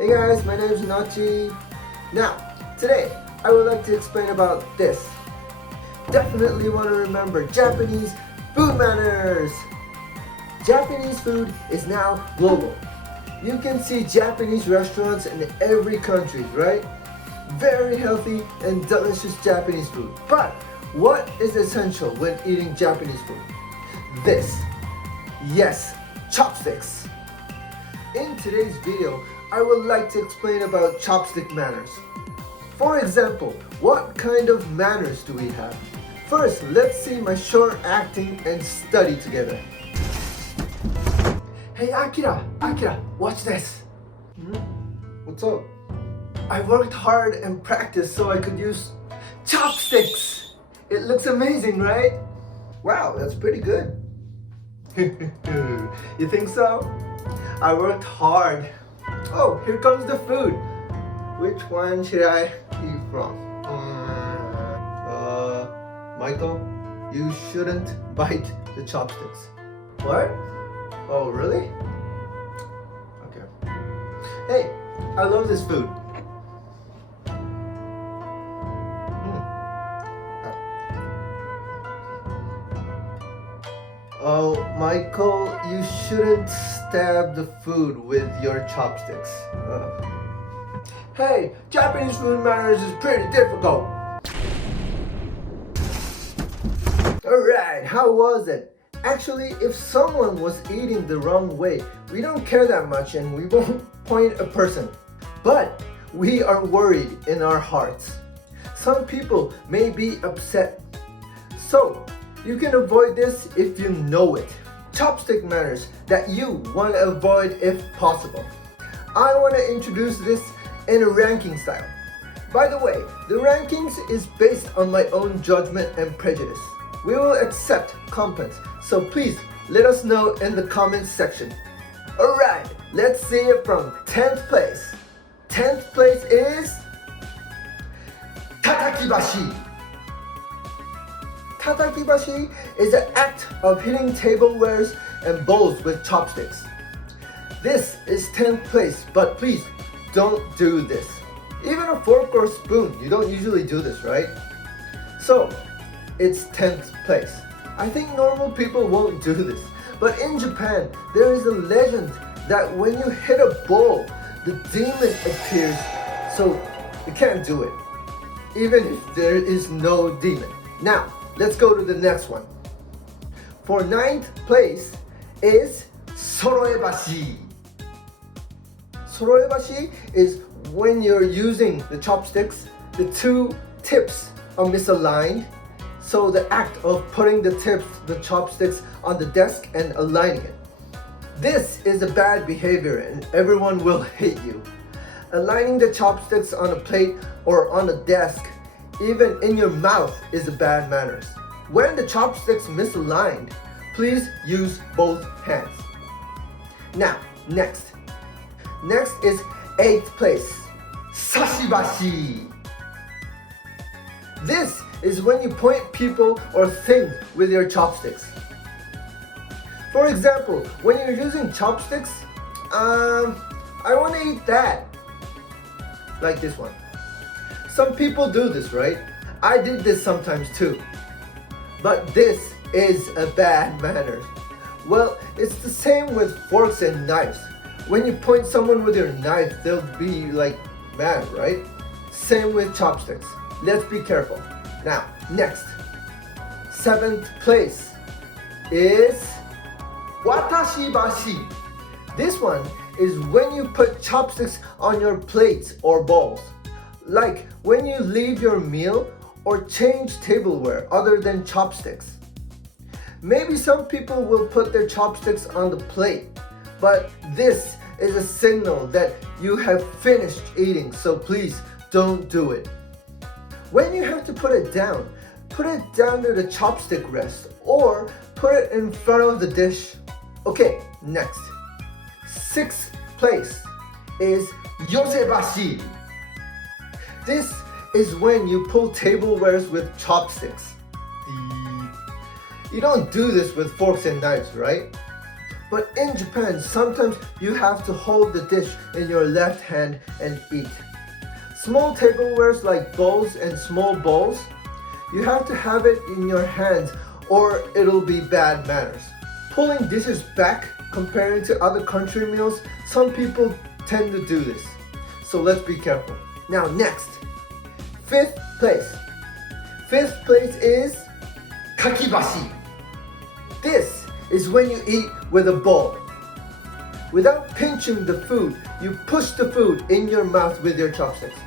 Hey guys, my name is Nochi. Now, today I would like to explain about this. Definitely want to remember Japanese food manners. Japanese food is now global. You can see Japanese restaurants in every country, right? Very healthy and delicious Japanese food. But what is essential when eating Japanese food? This. Yes, chopsticks. In today's video, I would like to explain about chopstick manners. For example, what kind of manners do we have? First, let's see my short acting and study together. Hey Akira, watch this. What's up? I worked hard and practiced so I could use chopsticks. It looks amazing, right? Wow, that's pretty good. You think so? I worked hard. Oh, here comes the food. Which one should I eat from? Michael, you shouldn't bite the chopsticks. What? Oh, really? Okay. Hey, I love this food. Oh, Michael, you shouldn't stab the food with your chopsticks. Hey, Japanese food manners is pretty difficult. Alright, how was it? Actually, if someone was eating the wrong way, we don't care that much and we won't point a person. But we are worried in our hearts. Some people may be upset. So, you can avoid this if you know it. Chopstick manners that you want to avoid if possible. I want to introduce this in a ranking style. By the way, the rankings is based on my own judgment and prejudice. We will accept comments, so please let us know in the comments section. Alright, let's see it from 10th place. 10th place is Tatakibashi. Tatakibashi is an act of hitting tablewares and bowls with chopsticks. This is 10th place, but please don't do this. Even a fork or spoon, you don't usually do this, right? So, it's 10th place. I think normal people won't do this, but in Japan, there is a legend that when you hit a bowl, the demon appears, so you can't do it, even if there is no demon. Now, let's go to the next one. For 9th place is soroebashi. Soroebashi is when you're using the chopsticks, the two tips are misaligned. So the act of putting the chopsticks on the desk and aligning it. This is a bad behavior and everyone will hate you. Aligning the chopsticks on a plate or on a desk, even in your mouth, is a bad manners. When the chopsticks misaligned, please use both hands. Now, next is 8th place, sashibashi. This is when you point people or things with your chopsticks. For example, when you're using chopsticks, I want to eat that. Like this one. Some people do this, right? I did this sometimes too. But this is a bad manner. Well, it's the same with forks and knives. When you point someone with your knife, they'll be like mad, right? Same with chopsticks. Let's be careful. Now, next. 7th place is watashibashi. This one is when you put chopsticks on your plates or bowls. Like when you leave your meal or change tableware other than chopsticks. Maybe some people will put their chopsticks on the plate, but this is a signal that you have finished eating, so please don't do it. When you have to put it down to the chopstick rest or put it in front of the dish. Okay, next. 6th place is yosebashi. This is when you pull tablewares with chopsticks. You don't do this with forks and knives, right? But in Japan, sometimes you have to hold the dish in your left hand and eat. Small tablewares like bowls and small bowls, you have to have it in your hands or it'll be bad manners. Pulling dishes back comparing to other country meals, some people tend to do this. So let's be careful. Now next, fifth place. Fifth place is kakibashi. This is when you eat with a bowl. Without pinching the food, you push the food in your mouth with your chopsticks.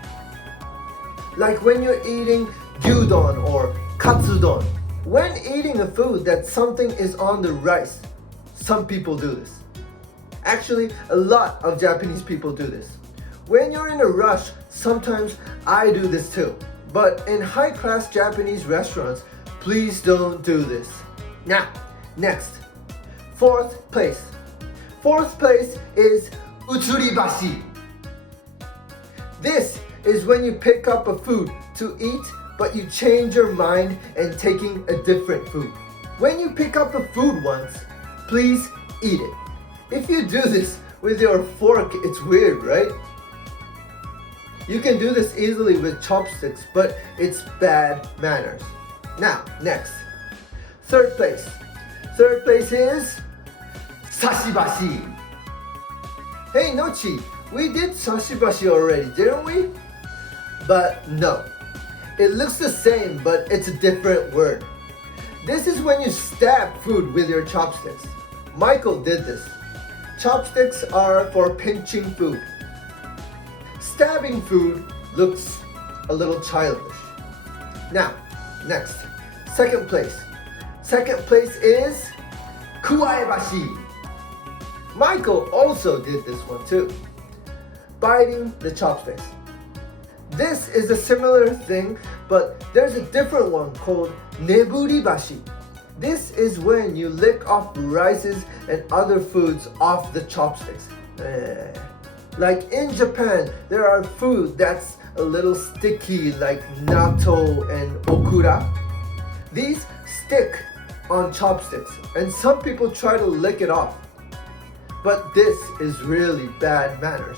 Like when you're eating gyudon or katsudon. When eating a food that something is on the rice, some people do this. Actually, a lot of Japanese people do this. When you're in a rush, sometimes I do this too. But in high-class Japanese restaurants, please don't do this. Now, next, fourth place. Fourth place is utsuribashi. This is when you pick up a food to eat, but you change your mind and taking a different food. When you pick up a food once, please eat it. If you do this with your fork, it's weird, right? You can do this easily with chopsticks, but it's bad manners. Now, next, third place. Third place is sashibashi. Hey Nochi, we did sashibashi already, didn't we? But no, it looks the same, but it's a different word. This is when you stab food with your chopsticks. Michael did this. Chopsticks are for pinching food. Stabbing food looks a little childish. Now, next, second place. Second place is kuwaebashi. Michael also did this one too. Biting the chopsticks. This is a similar thing, but there's a different one called neburibashi. This is when you lick off rices and other foods off the chopsticks. Like in Japan, there are food that's a little sticky like natto and okura. These stick on chopsticks and some people try to lick it off. But this is really bad manners.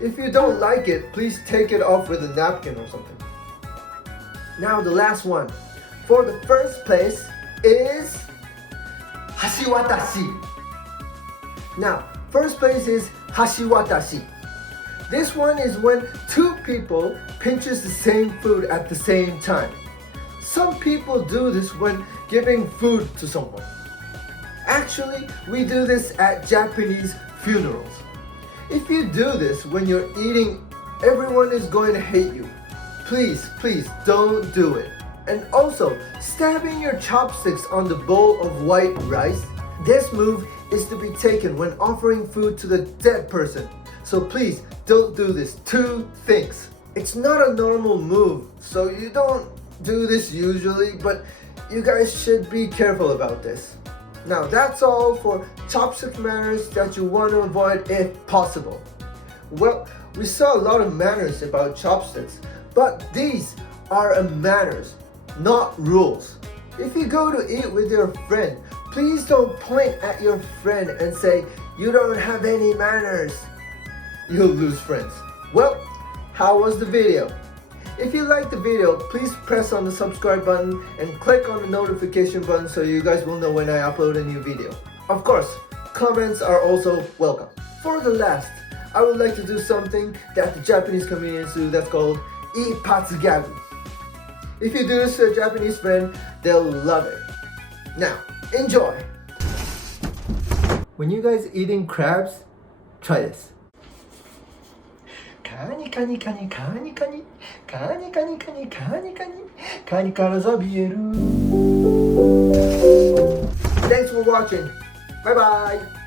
If you don't like it, please take it off with a napkin or something. Now the last one. For the first place is hashiwatashi. Now, first place is hashiwatashi. This one is when two people pinches the same food at the same time. Some people do this when giving food to someone. Actually, we do this at Japanese funerals. If you do this when you're eating, everyone is going to hate you. Please, please don't do it. And also, stabbing your chopsticks on the bowl of white rice. This move is to be taken when offering food to the dead person. So please don't do this. Two things. It's not a normal move, so you don't do this usually, but you guys should be careful about this. Now that's all for chopstick manners that you want to avoid if possible. Well, we saw a lot of manners about chopsticks, but these are manners, not rules. If you go to eat with your friend, please don't point at your friend and say, "You don't have any manners." You'll lose friends. Well, how was the video? If you liked the video, please press on the subscribe button and click on the notification button so you guys will know when I upload a new video. Of course, comments are also welcome. For the last, I would like to do something that the Japanese comedians do that's called 一発ギャグ. If you do this to a Japanese friend, they'll love it. Now, enjoy! When you guys eating crabs, try this. カニカニカニカニカニカニカニカニカニカニカニからザビエル Thanks for watching. Bye bye.